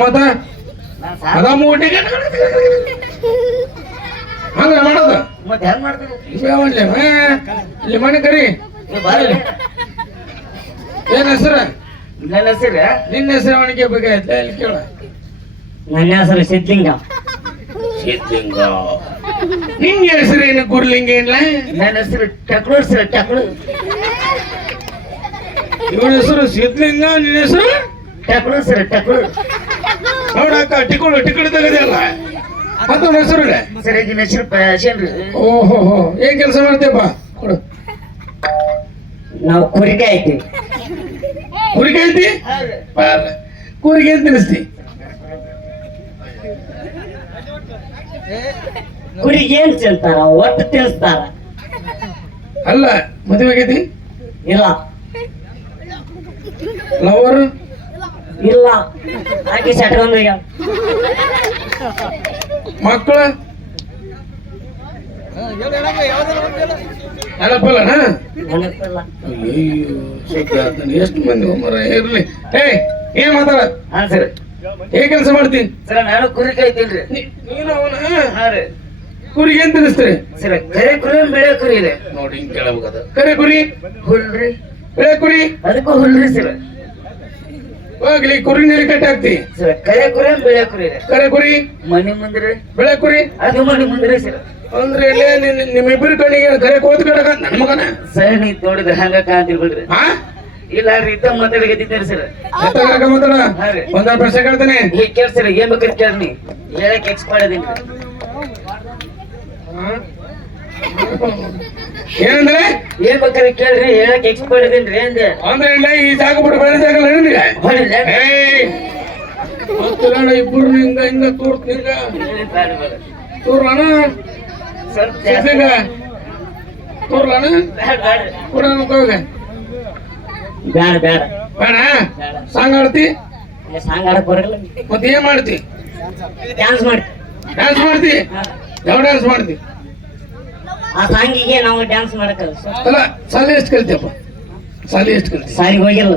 ಮತ್ತ? ಅದ ಮೂಟಿಗೆ ಹಂಗ ಮಾಡೋದು? ಮತ್ತೆ ಹೆಂಗ್ ಮಾಡ್ತೀರಿ? ಇಲ್ಲಿ ಮನೆ ಕರಿ ಏನ್ ಹೆಸರು? ನನ್ನ ಹೆಸರು? ನಿನ್ನ ಹೆಸರು ಅವನಿಗೆ ಬಗ್ಗೆ ಇಲ್ಲಿ ಕೇಳ. ನನ್ನ ಹೆಸರು ಸಿದ್ಲಿಂಗ ಸಿದ್ಲಿಂಗ ನಿನ್ನ ಏನು ಗುರ್ಲಿಂಗ ಇಲ್ಲ ನನ್ನ ಹೆಸರು ಟಕ್ಳು ಸರ್ ಟಕ್ಳು ಇವನ ಹೆಸರು ಸಿದ್ಲಿಂಗ ನಿನ್ನ ಹೆಸರು? ಟಕ್ಳು ಸರಿ ಟಕ್ಳು ನೋಡಕ್ಕ ಟಿಕೊಂಡು ಟಿಕೆಟ್ ತೆಗೆದಿಲ್ಲ ಮತ್ತೊಂದು ಹೆಸರು ಇದೆ. ಸರ್ ಈಗ ನನ್ನ ಹೆಸರು ಪ್ಯಾಶನ್ ರೀ ಓಹೋ ಹೋ ಏನ್ ಕೆಲಸ ಮಾಡ್ತೇಪ್ಪ ಕೊಡು. ನಾವು ಕುರಿಗೆ ಐತಿ. ಕುರಿಗೆ ಐತಿ. ಕುರಿಗೆ ಏನ್ ತಿನ್ನಿಸ್ತಿ ಕುರಿಗೆ ಏನ್ ತಿಂತಾರ? ಒಟ್ಟು ತಿನ್ಸ್ತಾರ. ಅಲ್ಲ ಮದುವೆ ಆಗೈತಿ ಇಲ್ಲ. ಲವರ್ ಇಲ್ಲ. ಹಾಕಿ ಸಟ್ಕೊಂಡ್ ಈಗ. ಮಕ್ಕಳ? ನೆನಪಲ್ಲನ ನೆನಪಿಲ್ಲ ಎಷ್ಟು ಮಂದಿ ಮರ ಇರ್ಲಿ. ಏ ಏನ್ ಮಾತಾಡ? ಹಾ ಸರ್. ಏನ್ ಕೆಲಸ ಮಾಡ್ತೀನಿ ಸರ್ ನಾನು ಕುರಿ ಕಾಯ್ತೀನಿ ನೀ- ನೀನು ಅವನ? ಹಾ ರೀ. ಕುರಿಗೆ ಏನ್ ತಿನ್ನಿಸ್ತೀರಿ? ಸರ್ ಕರೆ ಕುರಿ ಬೆಳೆ ಕುರಿ ಇದೆ. ನೋಡಿ ಹಿಂಗ್ ಕೇಳಬೇಕದ ಕರೆ ಕುರಿ? ಹುಲ್ರಿ. ಬೆಳೆ ಕುರಿ? ಅದಕ್ಕೂ ಹುಲ್ರಿ ಸರ್. ಹೋಗ್ಲಿ ಕುರಿ ನೀರು ಕಟ್ಟಿ ಹಾಕ್ತಿ ಸರ್ ಕರೆ ಕುರಿ ಬೆಳೆ ಕುರಿ ಕರೆ ಕುರಿ? ಮನಿ ಮುಂದ್ರೆ ಬೆಳೆ ಕುರಿ? ಅದು ಮನಿ ಮುಂದ್ರೆ ಸರ್. ಅಂದ್ರೆ ಇಲ್ಲೇ ನಿಮ್ಮಿಬ್ಬರ ಕಣ್ಣಿಗೆ ಕರೆ ಕೋತ್ ಕಡಕ ನನ್ನ ಮಗನ? ಸರ್ ನೀ ನೋಡಿದ್ರೆ ಹಂಗ ಕಾಂತಿ ಬಿಡ್ರಿ ಹಾ ಇಲ್ಲ ರೀ ಇದ್ದ ಮಾತಾಡಕತ್ತಿದ್ದೀರಿ ಸರ್. ಮಾತಾಡಕ ಮಾತಾಡ. ಒಂದರ ಪ್ರಶ್ನೆ ಕೇಳ್ತೇನೆ. ಈ ಕೇಳ್ಸರ ಏನ್ ಬೇಕಾದ್ರೆ ಕೇಳಿ ಹೇಳಕ್ ಎಕ್ಸ್ ಮಾಡಿದೀನಿ ಏನಂದ್ರೆ? ಏನ್ ಬೇಕಾದ್ರೆ ಕೇಳ್ರಿ ಹೇಳಕ್ ಎಕ್ಸ್ ಮಾಡಿದೀನಿ ಅಂದೆ. ಅಂದ್ರೆ ಇಲ್ಲ ಈ ಜಾಗ ಬಿಟ್ಟು ಜಾಗ ಇಲ್ಲ ನಿನಗೆ? ಏಯ್! ಗೊತ್ತಿಲ್ಲ ಇಬ್ಬರು ಹಿಂಗ ಹಿಂಗ ತೂರ್ತ್ ಹಿಂಗ ಬೇಡ, ಬೇಡ. ತೂರ್ಲಣ ಹಿಂಗ ತೂರ್ಲಣ ಬೇಡ, ಬೇಡ. ಕೂಡ ಹೋಗ ಬ್ಯಾಡ ಬ್ಯಾಡ ಬೇಡ. ಸಾಂಗ್ ಆಡ್ತಿ ಸಾಂಗ್ ಆಡಕ್ ಬರಲ್ಲ ಮತ್ತೆ ಏನ್ ಮಾಡ್ತಿ? ಡ್ಯಾನ್ಸ್ ಮಾಡಿ ಡ್ಯಾನ್ಸ್ ಮಾಡ್ತಿ? ಯಾವ ಡ್ಯಾನ್ಸ್ ಮಾಡ್ತಿ? ಆ ಸಾಂಗಿಗೆ ನಾವು ಡ್ಯಾನ್ಸ್ ಮಾಡಕ್ ಅಲ್ಲ ಸಾಲಿ ಎಷ್ಟು ಕಲ್ತಿಯಪ್ಪ? ಸಾಲಿ ಎಷ್ಟು ಕಲ್ತಿ? ಸಾರಿಗೆ ಹೋಗಿಲ್ಲ.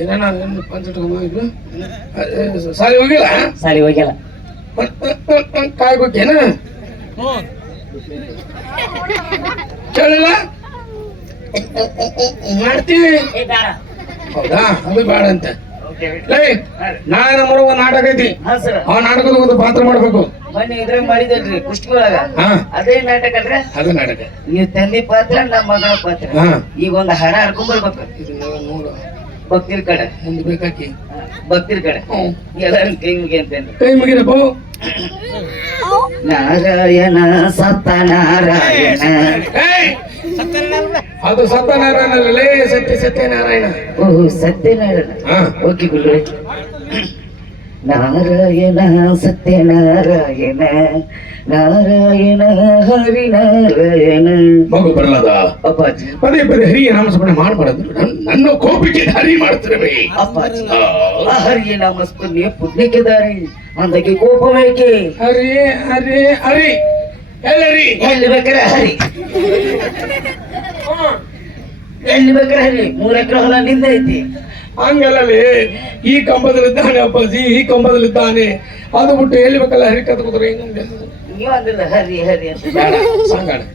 ಏನೇನ ಸಾಲಿ ಹೋಗಿಲ್ಲ? ಸಾಲಿ ಹೋಗಿಲ್ಲ. ಕಾಯ್ಬೇಕೇನ ಕೇಳಿಲ್ಲ? ಮಾಡ್ತೀವಿ. ಹೌದಾ? ಅದು ಬೇಡ ಅಂತ. ನಮ್ಮ ಒಂದು ನಾಟಕ ಐತಿ. ಆ ನಾಟಕದ ಒಂದು ಪಾತ್ರ ಮಾಡ್ಬೇಕು. ಮೊನ್ನೆ ಇದ್ರಾಗ ಮಾಡಿದಲ್ರಿ ಕುಷ್ಟಿ ಒಳಗ ಅದೇ ನಾಟಕ ಅಲ್ರ? ಅದು ನಾಟಕ. ನೀವ್ ತಂದೆ ಪಾತ್ರ ನಮ್ಮ ಮಗಳ ಪಾತ್ರ. ಹಾ. ಈಗ ಒಂದು ಹರ ಹರ್ಕೊಂಡ್ ಬರ್ಬೇಕು. ಭಕ್ತಿರ್ ಕಡೆ. ಮುಂದೆ ಬೇಕಾಕಿ. ಭಕ್ತಿರ್ ಕಡೆ. ಎಲ್ಲಾರು ಕೈ ಮುಗಿ ಅಂತೇನ್ರಿ. ಕೈ ಮುಗಿರಪ್ಪ. ನಾರಾಯಣ ಸತ್ತ ನಾರಾಯಣ. ಏಯ್! ಅದು ಸತ್ಯನಾರಾಯಣಲ್ಲೇ ಸತ್ಯ ಸತ್ಯನಾರಾಯಣ. ಓ ಸತ್ಯನಾರಾಯಣ. ಹಾ. ಓಕೆ ಗುರುವೆ ನಾರಾಯಣ ಸತ್ಯನಾರಾಯಣ ನಾರಾಯಣ ಹರಿನಾರಾಯಣ. ಮಗು ಬರಲದ? ಅಪ್ಪಾಜಿ. ಪದೇ ಪದೇ ಹರಿಯ ನಾಮಸ್ಮರಣೆ ಮಾಡಬಾರದು. ನನ್- ನನ್ನ ಕೋಪಕ್ಕೆ ದಾರಿ ಮಾಡ್ತಿರಬೇ ಅಪ್ಪಾಜಿ. ಆ ಹರಿಯ ನಾಮಸ್ಮರಣೆ ಪುಣ್ಯಕ್ಕೆ ದಾರಿ. ಅಂದಕ್ಕೆ ಕೋಪವೇಕೆ? ಹರಿ ಹರಿ ಹರಿ. ಎಲ್ಲರಿ ಎಲ್ಲಿ ಬೇಕಾರೆ ಹರಿ. ಎಲ್ಲಿ ಬೇಕಾರೆ ಹರಿ. ಮೂರ್ ಎಕರೆ ಹೊಲ ನಿಂದ ಐತಿ. ಹಂಗಲ್ಲೇ ಈ ಕಂಬದಲ್ಲಿದ್ದಾನೆ ಅಪ್ಪಾಜಿ ಈ ಕಂಬದಲ್ಲಿದ್ದಾನೆ ಅದು ಬಿಟ್ಟು ಎಲ್ಲಿ ಬೇಕಲ್ಲ ಹರಿ ಕತ್ ಕೂತ್ರೆ ಹೆಂಗ್ ನೀವು ಅಂದಿಲ್ಲ ಹರಿ ಹರಿ ಅಂತ.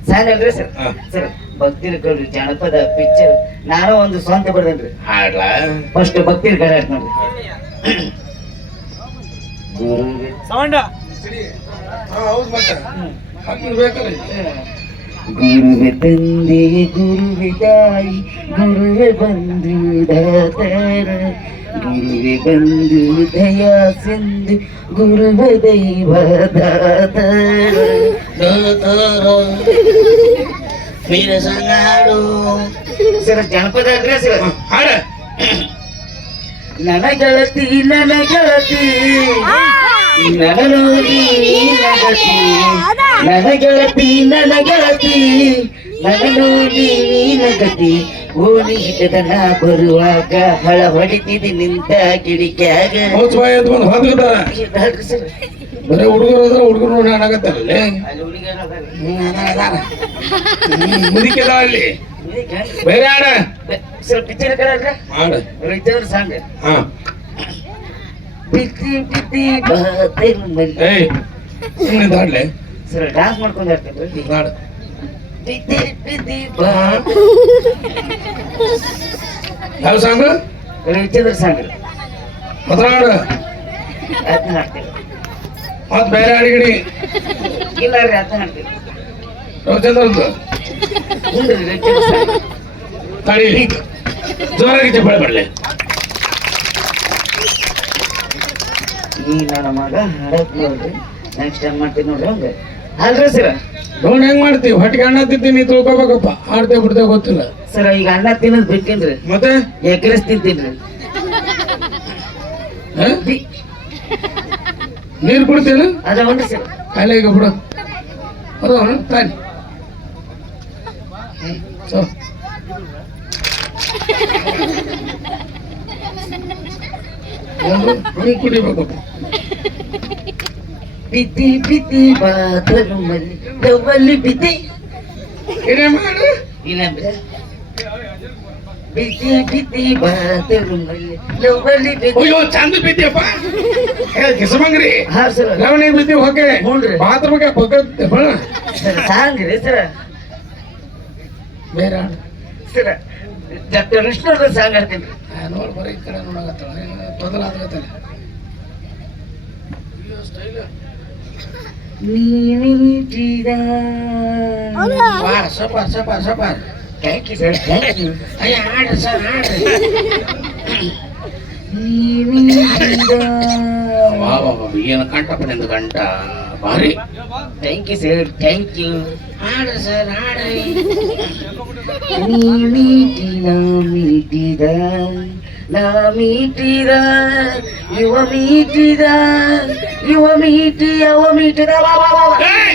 ಸಾನಲ್ರಿ ಸರ್. ಸರ್ ಭಕ್ತಿರ್ ಕಳ್ರಿ ಜನಪದ ಪಿಕ್ಚರ್ ನಾನು ಒಂದು ಸ್ವಂತ ಬರ್ದೇನ್ರಿ ಹಾಡ್ಲ? ಫಸ್ಟ್ ಭಕ್ತಿರ್ ಕಡೆ ಆಯ್ತು ನೋಡ್ರಿ. ಹೌದು ಮತ್ತೆ. ಗುರುವೆ ತಂದೆ ಗುರುವೆ ತಾಯಿ ಗುರುವೆ ಬಂಧು ದಾತರ. ಗುರುವೆ ಬಂಧು ದಯಾ ಸಿಂಧು ಗುರುವೆ ದೈವ ದಾತರ. ಮೀರ ಸಂಗಾಡು ಸರ ಜನಪದ ಹಾಡ ಸರ್. ಹಾಡ. ನನ್ನ ಗೆಳತಿ ನೋಡಿ ನಗತಿ ನನ್ನ ಗೆಳತಿ ನನ್ನ ಗೆಳತಿ ನೋಡಿ ನಗತಿ ಓಣಿ ಹಿಟ್ಟದನ ಬರುವಾಗ ಹಳ ಹೊಡಿತಿದಿ ನಿಂತ ಕಿಡಿಕ್ಯಾಗ. ಬರೀ ಹುಡುಗರು ಅಂದ್ರೆ ಹುಡುಗರು ನೋಡಿ ಅದಾರ. ಮುದಿಕೆದ ಅಲ್ಲಿ ಬೇರೆ ಬೆ- ಸ್ವಲ್ಪ ಪಿಕ್ಚರ್ ಕಡೆ ಅಲ್ರ ಹಾಡ ಸಾಂಗ್ ಹಾ ಹಾಡ್ಲೆ ಸರ್ ಡ್ಯಾನ್ಸ್ ಮಾಡ್ಕೊಂಡು ಇರ್ತೇವೆ ಹಾಡ ಬಿತ್ತಿ ದಿ ಬಾ ಯಾವ ಸಾಂಗ್? ರೈತರ ಸಾಂಗ್ ಮತ್ರ ಹಾಡ ಅದನ್ನ ಹಾಡ್ತೇವೆ ಮತ್ ಬೇರೆ ಹಾಡಿಗಿಡಿ ಇಲ್ಲ ರೀ ಅದನ್ನ ಹಾಡ್ತೇವೆ ರವಿಚಂದ್ರದ್ದು. ತಡಿ. ಜೋರಾಗಿ ಚಪ್ಪಳೆ ಬರಲಿ. ಈ ನನ್ನ ಮಗ ಹಾಡಕ್ ನೋಡ್ರಿ. ನೆಕ್ಸ್ಟ್ ಟೈಮ್ ಮಾಡ್ತೀನಿ ನೋಡ್ರಿ ಹಂಗ. ಅಲ್ರಿ ಸರ್ ನೋಡ್ ಹೆಂಗ್ ಮಾಡ್ತೀವಿ? ಹೊಟ್ಟಿಗೆ ಅಣ್ಣ ತಿಂತೀನಿ ತಿಳ್ಕೊಬೇಕಪ್ಪ. ಆಡ್ತೇವೆ ಬಿಡ್ತೇವೆ ಗೊತ್ತಿಲ್ಲ. ಸರ್ ಈಗ ಅಣ್ಣ ತಿನ್ನೋದು ಬಿಟ್ಟೇನ್ರಿ. ಮತ್ತೆ? ಎಗ್ರೆಸ್ ತಿಂತೀನ್ರಿ ಹ? ನೀರು ಕುಡ್ತೇನು? ಅದ ಒಂದು ಸರ್ ಕಾಯಿಲೆ ಈಗ ಬಿಡು. ಅದು ತಾಯಿ. ಸೊ. ನೀ ಬಿತಿ ಬಿದ್ದಿ ಬಿದ್ದಿ ಬಾತ್ರೂಮಲ್ಲಿ ಮಲ್ಲಿ ಡಬ್ಬಲ್ಲಿ ಬಿದ್ದಿ. ಏನೇ ಮಾಡು. ಬಿಡ ಬಿದ್ದಿ ಬಿದ್ದಿ ಬಾತ್ರೂಮಲ್ಲಿ ಮಲ್ಲಿ ಡಬ್ಬಲ್ಲಿ ಬಿದ್ದಿ. ಅಯ್ಯೋ ಚಂದ ಬಿದ್ದಿಯಪ್ಪ. ಕಿಸಮಂಗ್ರಿ. ಹಾ ಸರ್. ಲವಣಿ ಬಿದ್ದಿ ಹೋಗೆ. ಹ್ಞೂನ್ರಿ. ಬಾತ್ರೂಮ್ಗೆ ಪಕ್ಕ ಬಳ ಸರ್ ಬೇರೆ ಸರ್ ಡಾಕ್ಟರ್ ವಿಷ್ಣುವ್ರ ಸಾಂಗ್ ಹಾಡ್ತೀನಿ. ಆ, ನೋಡ್ ಬರೀ ಈ ಕಡೆ ನೋಡಕತ್ತಾಳ. ತೊದಲ ಆಗತ್ತಲ್ಲ ನೀನಿಟ್ಟಿದ ಬಾ ಸಪ ಸಪ ಸಪ thank you sir thank you ಅಯ್ಯ ಹಾಡ್ರಿ ಸರ್ ಹಾಡ್ರಿ ನೀನಿಟ್ಟಿದ ವಾ ವಾ ವಾ, ಏನು ಕಂಠಪ್ಪ ನಿಂದು ಕಂಠ ಭಾರಿ thank you sir thank you ಹಾಡ್ರಿ sir ಹಾಡ್ರಿ ನೀ ಮೀಟಿದ ಮೀಟಿದ ನಾ ಮೀಟಿದ ಇವ ಮೀಟಿದ ಇವ ಮೀಟಿ ಅವ ಮೀಟಿದ ವಾ ವಾ ವಾ ವಾ. ಏಯ್!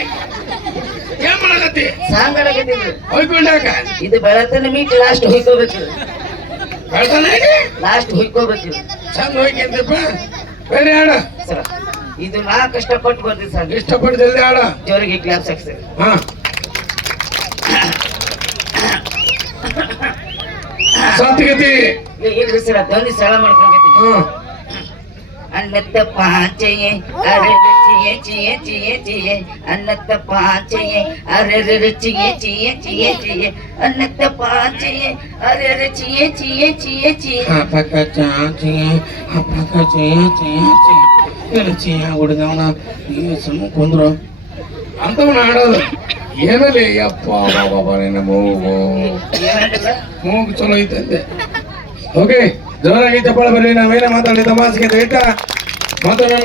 ಏನ್ ಮಾಡಕತ್ತಿ ಸಾಂಗ್ ಹಾಡಕತ್ತೀನಿ ಹೋಯ್ಕೊಂಡಾಕ ಇದು ಬೆಳತನ ಮೀಟಿ ಲಾಸ್ಟ್ ಹೊಯ್ಕೋಬೇಕು ಹೇಳ್ತಾನೆ ಲಾಸ್ಟ್ ಹೊಯ್ಕೋಬೇಕು ಚಂದ ಹೋಯ್ಕೆಂದಪ್ಪ ಬೇರೆ ಹಾಡ ಸರ್ ಇದು ನಾ ಕಷ್ಟಪಟ್ಟು ಬರ್ತೀನಿ ಸರ್ ಇಷ್ಟಪಟ್ಟು ಜಲ್ದಿ ಹಾಡ ಜೋರಿಗೆ ಕ್ಲಾಪ್ಸ್ ಹಾಕ್ಸರ್ ಹಾ ಸತ್ಯಗತಿ ಇಲ್ರಿ ಸರ್ ಧ್ವನಿ ಸಳ ಮಾಡ್ಕೊಂಡಿದ್ದೀನಿ ಹ್ಮ್ ಅನ್ನತ್ತ ಪಾಚೆಯೇ ಅರೆರೆ ಚಿಯೆ ಚಿಯೆ ಚಿಯೆ ಚಿಯೆ ಅನ್ನತ್ತ ಪಾಚೆಯೇ ಅರೆರೆ ಚಿಯೆ ಚಿಯೆ ಚಿಯೆ ಚಿಯೆ ಅನ್ನತ್ತ ಪಾಚೆಯೇ ಅರೆರೆ ಚಿಯೆ ಚಿಯೆ ಚಿಯೆ ಚಿಯೆ ಅಪಕ ಚಾಚಿಯ ಅಪಕ ಚಿಯ ಚಿಯ ಚಿಯ ಚಿಯ ಹುಡುಗವನ? ಈ ಸುಮ್ಮ ಕುಂದ್ರು. ಅಂತವನ ಆಡೋದು. ಏನಲ್ಲಿ ಅಪ್ಪ ಬಾಬಾ ನಿನ್ನ ಮೂಗು. ಮೂಗು ಚಲೋ ಐತಂತೆ ಓಕೆ ಜೋರಾಗಿ ಚಪ್ಪಾಳೆ ಬರಲಿ. ನಾವೇನೇ ಮಾತಾಡಿ ತಮಾಷೆಗೆ ಐತಾ ಮಾತಾಡೋಣ